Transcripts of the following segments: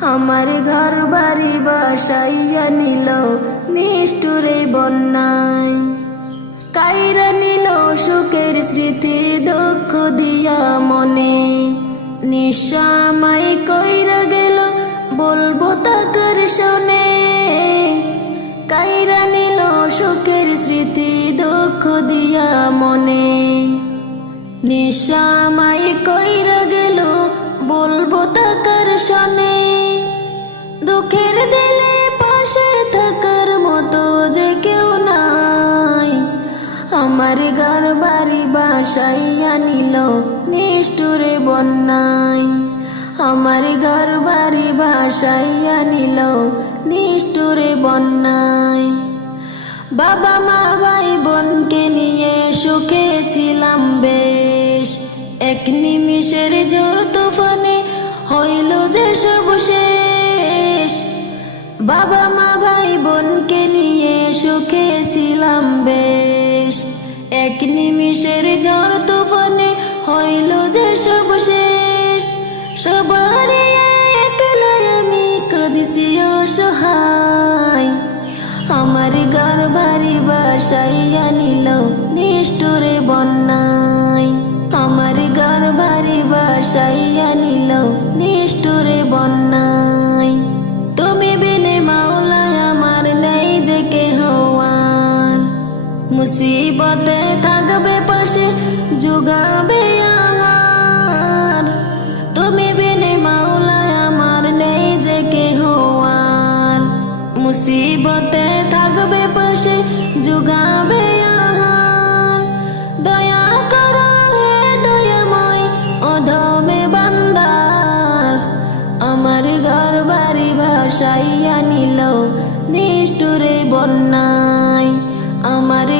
আমার ঘর বাড়ি বাসাইয়া নিল নিষ্ঠুরে বন্যায়। কাইরা নিল সুখের স্মৃতি, দুঃখ দিয়া মনে। নিঃসামাই কইরা গেল, বলব তাকার শোনে। কাইরা নিল সুখের স্মৃতি, দুঃখ দিয়া মনে। নিঃসামাই কইরা গেল, বলব তাকার শোনে। দুঃখের দিলে পাশে থাকার মতো যে কেউ নাই। আমার ঘর, বাড়ি বাসাইয়া নিল নিষ্ঠুরে বন্যায় আমার ঘর, বাড়ি বাসাইয়া নিল নিষ্ঠুরে বন্যায় বাবা, মা, ভাই, বোনকে নিয়ে সুখে ছিলাম বেশ। এক নিমিষের জোর তুফানে হইল যে সব শেষ বাবা মা ভাই বোনকে নিয়ে সুখে ছিলাম বেশ। এক নিমিষের ঝড় তুফানে হইল যে সব শেষ। সবারই একলা আমি কদিসি অসহায়। আমার ঘর, বাড়ি বাসাইয়া নিল নিষ্ঠুরে বন্যায়। আমার ঘর, বাড়ি বাসাইয়া মুসিবতে থাকবে পাশে যোগাবে আহার। তুমি বিনে মাওলা আমার নেই যে কে হওয়ার মুসিবতে থাকবে পাশে যোগাবে আহার। দয়া করো হে দয়াময়, অধমে বান্দার। আমার ঘর বাড়ি ভাসাইয়া নিল নিষ্ঠুরে আমার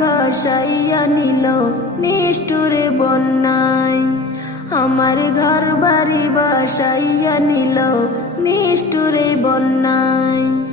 ভাসাইয়া নিল নিষ্ঠুরে বন্যায়। আমার ঘর বাড়ি বাসাইয়া নিল নিষ্ঠুরে বন্যায়।